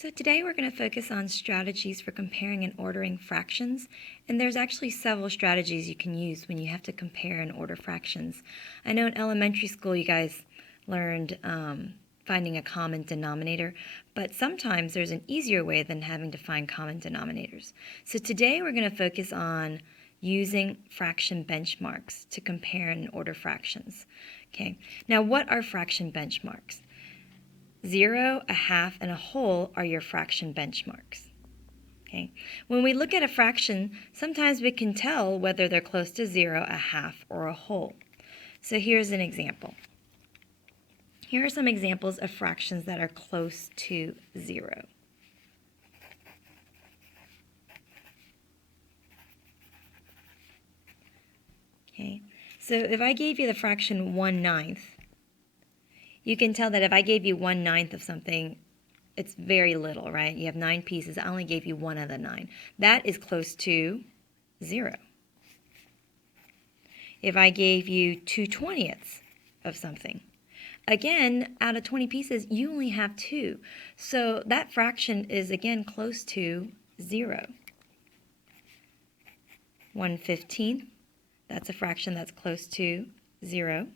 So today we're going to focus on strategies for comparing and ordering fractions, and there's actually several strategies you can use when you have to compare and order fractions. I know in elementary school you guys learned finding a common denominator, but sometimes there's an easier way than having to find common denominators. So today we're going to focus on using fraction benchmarks to compare and order fractions. Okay, now what are fraction benchmarks? 0, a half, and a whole are your fraction benchmarks. Okay. When we look at a fraction, sometimes we can tell whether they're close to 0, a half, or a whole. So here's an example. Here are some examples of fractions that are close to 0. Okay. So if I gave you the fraction 1/9, you can tell that if I gave you 1/9 of something, it's very little, right? You have 9 pieces. I only gave you 1 of the 9. That is close to 0. If I gave you 2/20 of something, again, out of 20 pieces, you only have 2. So that fraction is, again, close to 0. 1/15, that's a fraction that's close to 0.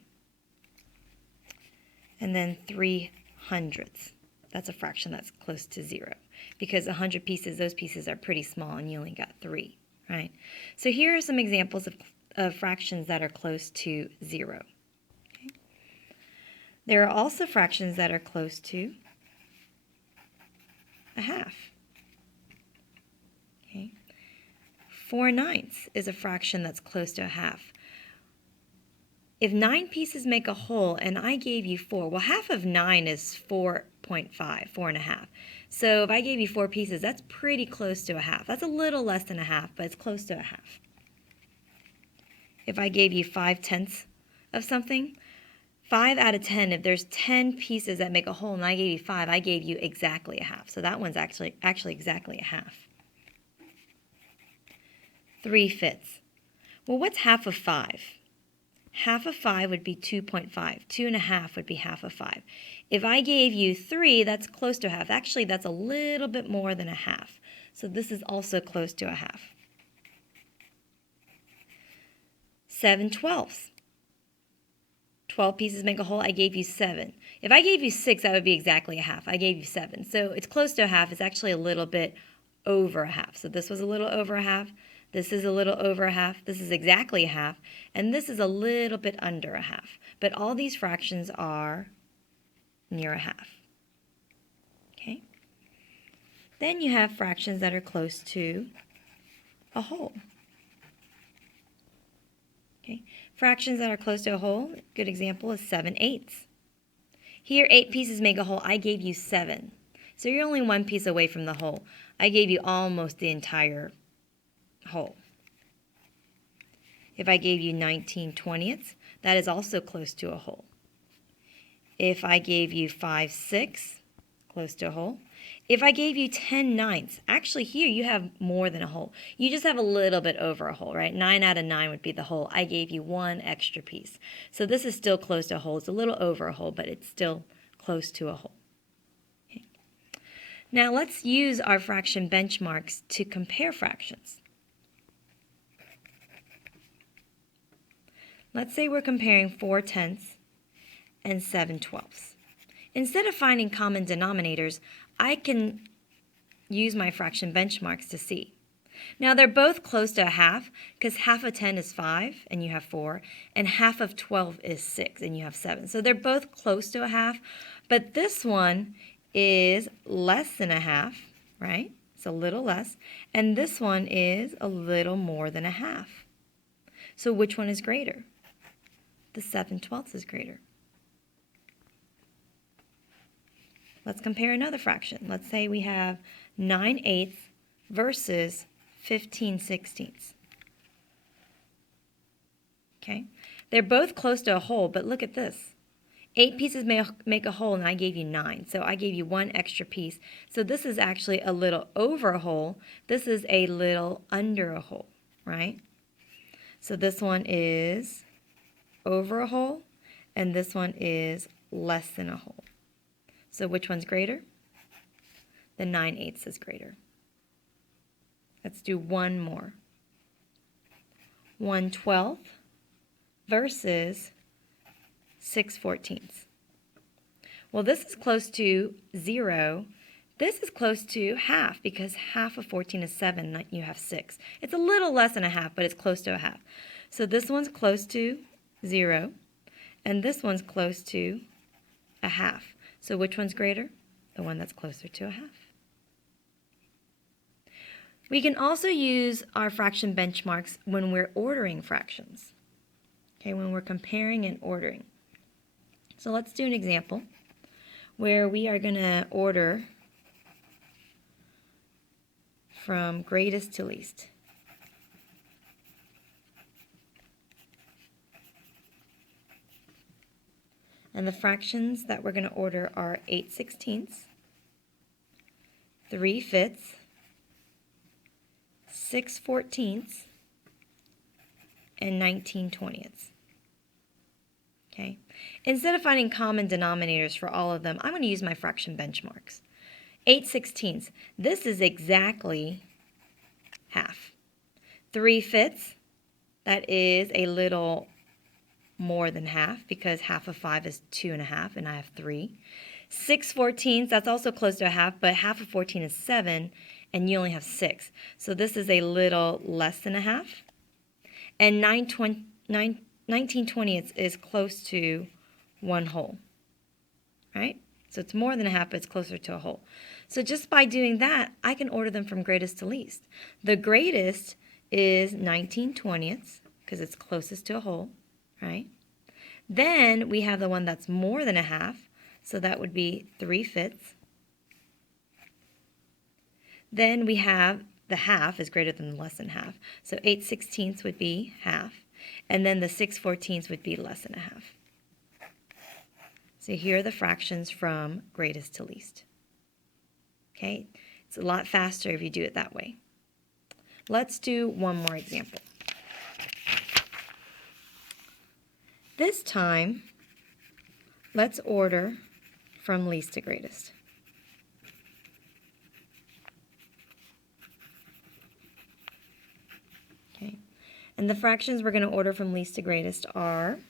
And then 3/100, that's a fraction that's close to 0. Because 100 pieces, those pieces are pretty small and you only got 3, right? So here are some examples of fractions that are close to 0. Okay. There are also fractions that are close to a half. Okay. 4/9 is a fraction that's close to a half. If 9 pieces make a whole and I gave you 4, well, half of 9 is 4.5, 4.5. So if I gave you 4 pieces, that's pretty close to a half. That's a little less than a half, but it's close to a half. If I gave you 5/10 of something, 5 out of 10, if there's 10 pieces that make a whole and I gave you 5, I gave you exactly a half. So that one's actually exactly a half. 3/5. Well, what's half of 5? Half of 5 would be 2.5. 2.5 would be half of 5. If I gave you 3, that's close to a half. Actually, that's a little bit more than a half. So this is also close to a half. 7/12. 12 pieces make a whole. I gave you 7. If I gave you 6, that would be exactly a half. I gave you 7. So it's close to a half. It's actually a little bit over a half. So this was a little over a half. This is a little over a half. This is exactly a half. And this is a little bit under a half. But all these fractions are near a half. Okay? Then you have fractions that are close to a whole. Okay? Fractions that are close to a whole, a good example is 7/8. Here, 8 pieces make a whole. I gave you 7. So you're only 1 piece away from the whole. I gave you almost the entire whole. If I gave you 19/20, that is also close to a whole. If I gave you 5/6, close to a whole. If I gave you 10/9, actually here you have more than a whole. You just have a little bit over a whole, right? 9 out of 9 would be the whole. I gave you 1 extra piece. So this is still close to a whole. It's a little over a whole, but it's still close to a whole. Okay. Now let's use our fraction benchmarks to compare fractions. Let's say we're comparing 4/10 and 7/12. Instead of finding common denominators, I can use my fraction benchmarks to see. Now they're both close to a half because half of 10 is 5 and you have 4, and half of 12 is 6 and you have 7. So they're both close to a half, but this one is less than a half, right? It's a little less, and this one is a little more than a half. So which one is greater? The 7/12 is greater. Let's compare another fraction. Let's say we have 9/8 versus 15/16. Okay? They're both close to a whole, but look at this. 8 pieces make a whole, and I gave you 9. So I gave you 1 extra piece. So this is actually a little over a whole. This is a little under a whole, right? So this one is over a whole, and this one is less than a whole. So which one's greater? then 9/8 is greater. Let's do one more. 1/12 versus 6/14. Well, this is close to 0. This is close to half because half of 14 is 7, you have 6. It's a little less than a half, but it's close to a half. So this one's close to 0, and this one's close to a half. So which one's greater? The one that's closer to a half. We can also use our fraction benchmarks when we're ordering fractions, okay, when we're comparing and ordering. So let's do an example where we are going to order from greatest to least. And the fractions that we're going to order are 8/16, 3/5, 6/14, and 19/20. Okay. Instead of finding common denominators for all of them, I'm going to use my fraction benchmarks. 8/16, this is exactly half. 3/5, that is a little more than half because half of 5 is 2.5 and I have 3. 6/14, that's also close to a half, but half of 14 is 7 and you only have 6. So this is a little less than a half. And 19/20 is close to 1 whole, right? So it's more than a half, but it's closer to a whole. So just by doing that, I can order them from greatest to least. The greatest is 19/20 because it's closest to a whole, right? Then we have the one that's more than a half, so that would be 3/5. Then we have the half is greater than less than half, so 8/16 would be half, and then the 6/14 would be less than a half. So here are the fractions from greatest to least. Okay, it's a lot faster if you do it that way. Let's do one more example. This time, let's order from least to greatest. Okay, and the fractions we're going to order from least to greatest are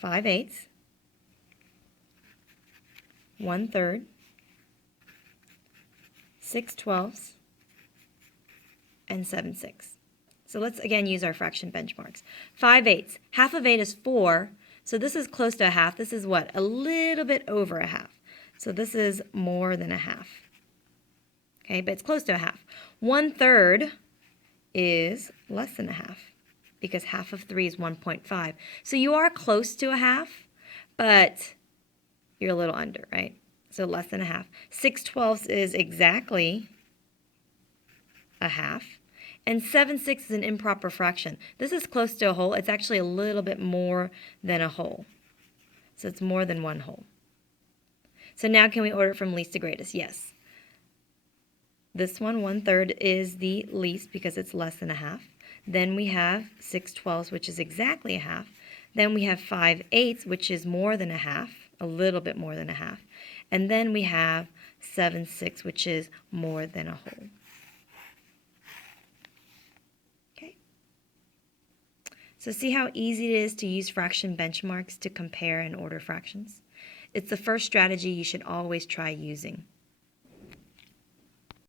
5/8, 1/3, 6/12, and 7/6. So let's again use our fraction benchmarks. 5/8, half of 8 is 4, so this is close to a half. This is what? A little bit over a half. So this is more than a half. Okay, but it's close to a half. 1/3 is less than a half because half of 3 is 1.5. So you are close to a half, but you're a little under, right? So less than a half. 6/12 is exactly a half. And 7/6 is an improper fraction. This is close to a whole. It's actually a little bit more than a whole. So it's more than 1 whole. So now can we order it from least to greatest? Yes. This one, 1/3, is the least because it's less than a half. Then we have 6/12, which is exactly a half. Then we have 5/8, which is more than a half, a little bit more than a half. And then we have 7/6, which is more than a whole. Okay. So see how easy it is to use fraction benchmarks to compare and order fractions? It's the first strategy you should always try using.